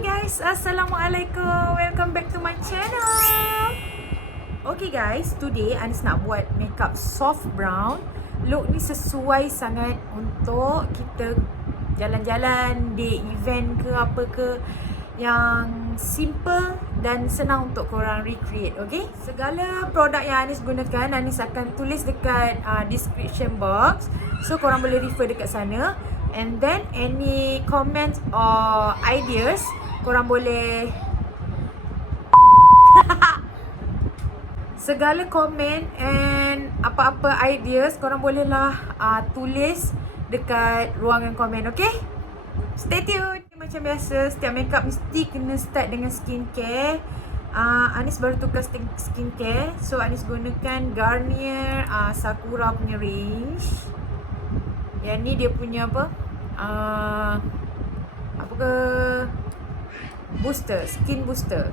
Hi guys, Assalamualaikum. Welcome back to my channel. Okay guys, today Anis nak buat makeup soft brown. Look ni sesuai sangat untuk kita jalan-jalan di event ke apa ke, yang simple dan senang untuk korang recreate. Okay, segala produk yang Anis gunakan Anis akan tulis dekat description box, so korang boleh refer dekat sana. And then any comments or ideas korang boleh segala komen and apa-apa ideas korang bolehlah tulis dekat ruangan komen. Okay, stay tune. Macam biasa, setiap makeup mesti kena start dengan skincare. Anis baru tukar skincare, so Anis gunakan Garnier Sakura punya range. Yang ni dia punya apa? Apa ke? Booster, skin booster.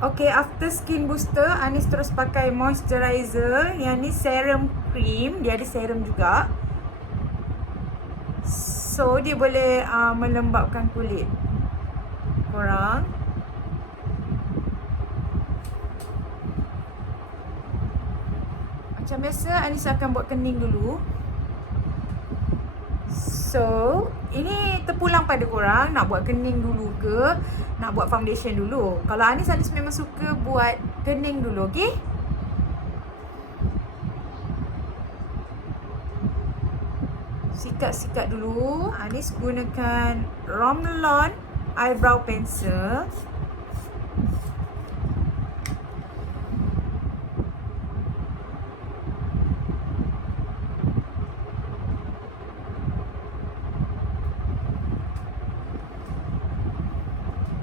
Okay, after skin booster, Anis terus pakai moisturizer. Yang ni serum cream, dia ada serum juga. So dia boleh melembabkan kulit korang. Macam biasa, Anis akan buat kening dulu. So, ini terpulang pada korang nak buat kening dulu ke nak buat foundation dulu. Kalau Anis memang suka buat kening dulu, okay? Sikat-sikat dulu. Anis gunakan Rhomlon Eyebrow Pencil.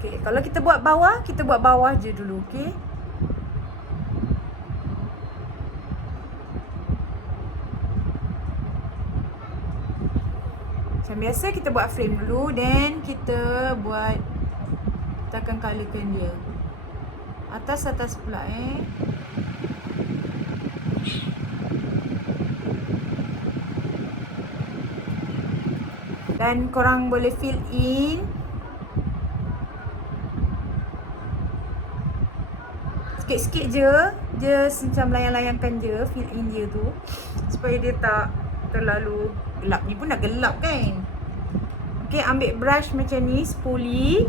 Okay, kalau kita buat bawah je dulu, okay? Macam biasa kita buat frame dulu, then kita akan colourkan dia. Atas pula Dan korang boleh fill in. Sikit-sikit je, just macam layan-layankan je, fill in dia tu, supaya dia tak terlalu gelap. Ni pun dah gelap kan. Okay, ambil brush macam ni, spoolie,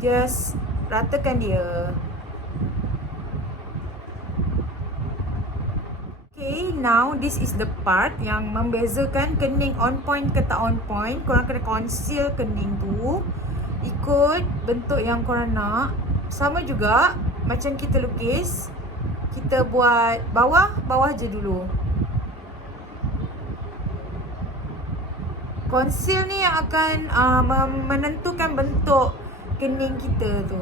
just ratakan dia. Okay, now this is the part yang membezakan kening on point ke tak on point. Korang kena conceal kening tu ikut bentuk yang korang nak. Sama juga macam kita lukis, kita buat bawah je dulu. Conceal ni yang akan menentukan bentuk kening kita tu.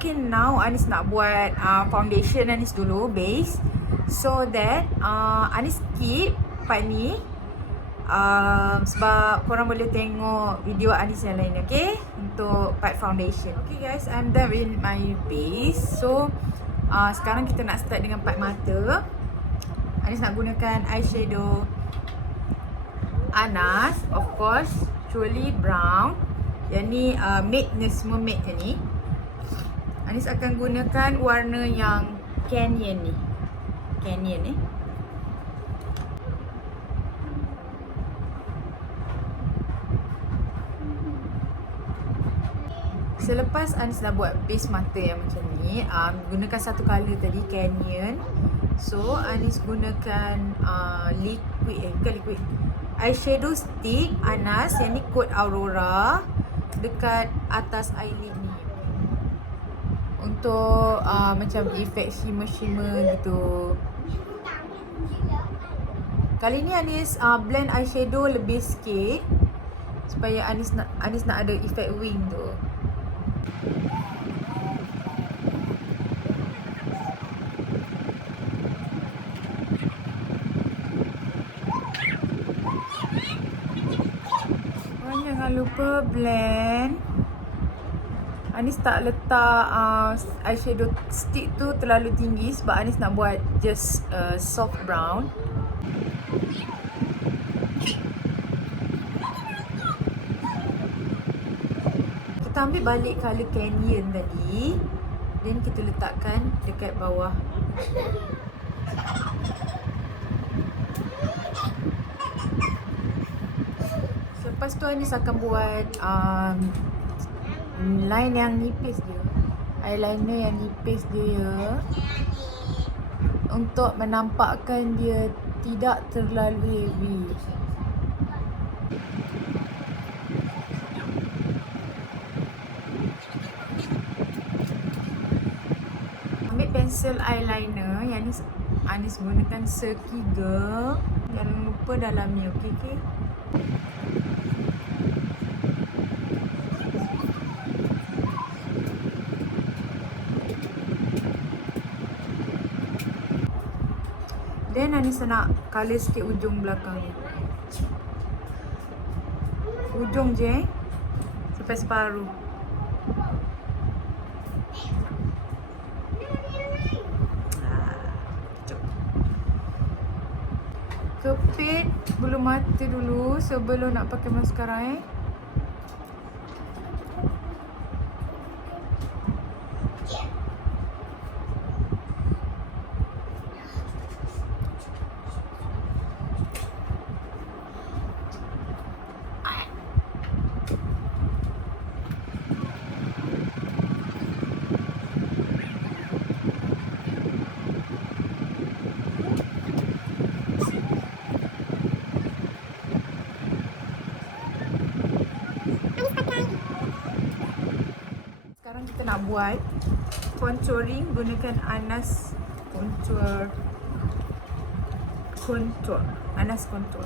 Okay, now Anis nak buat foundation Anis dulu, base. So that Anis skip part ni sebab korang boleh tengok video Anis yang lain, okay? Untuk part foundation. Okay guys, I'm done with my base. So sekarang kita nak start dengan part mata. Anis nak gunakan eyeshadow Anas, of course, truly brown. Yang ni matte-ness, semua matte je ni. Anis akan gunakan warna yang Canyon ni. Selepas Anis dah buat base mata yang macam ni, gunakan satu colour tadi, Canyon. So Anis gunakan liquid eyeshadow stick Anas, yang ni kod Aurora, dekat atas eyelid ni. untuk macam efek shimmer-shimmer gitu. Kali ni Anis blend eyeshadow lebih sikit supaya Anis nak ada efek wing tu. Jangan lupa blend. Anis tak letak eyeshadow stick tu terlalu tinggi sebab Anis nak buat just soft brown. Kita ambil balik colour canyon tadi, then kita letakkan dekat bawah. Lepas tu Anis akan buat line yang nipis dia, eyeliner yang nipis dia, untuk menampakkan dia tidak terlalu heavy. Ambil pensel eyeliner yang Anis gunakan Silky girl. Jangan lupa dalami, okey? Then Anis nak colour sikit ujung belakang ni. Ujung je sampai separuh. Kepit bulu mata dulu sebelum nak pakai mascara . Kita nak buat contouring gunakan Anas contour. Anas contour.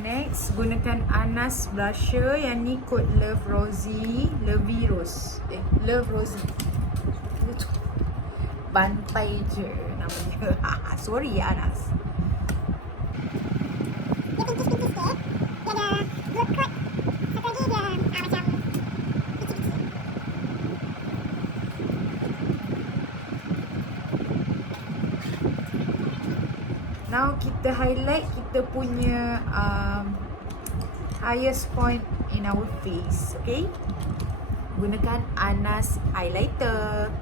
Next, gunakan Anas blusher yang ni kod Love Rosie, Love Rosie. Bantai je nama dia. Sorry ya Anas. Dia pintu-pintu sikit. Dia ada dua kod. Satu lagi dia macam kecil-kecil. Now kita highlight kita punya highest point in our face, okay? Gunakan Anas highlighter.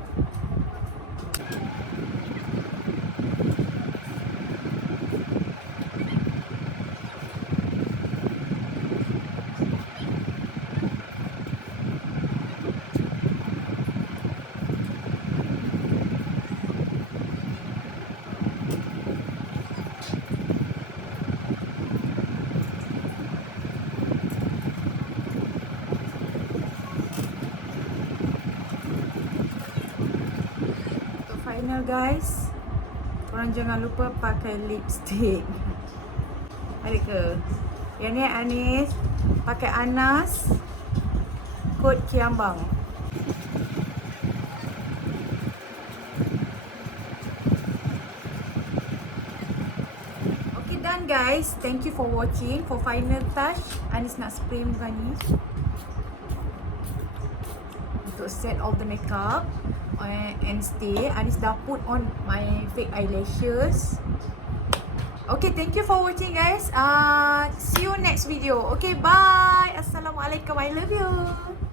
Final guys, korang jangan lupa pakai lipstick. Ada ke? Yang ni Anis pakai Anas kod Kiambang. Okay, done guys. Thank you for watching. For final touch, Anis nak spray muka ni untuk set all the makeup and stay. Anis dah put on my fake eyelashes. Okay, thank you for watching guys. See you next video. Okay, bye. Assalamualaikum. I love you.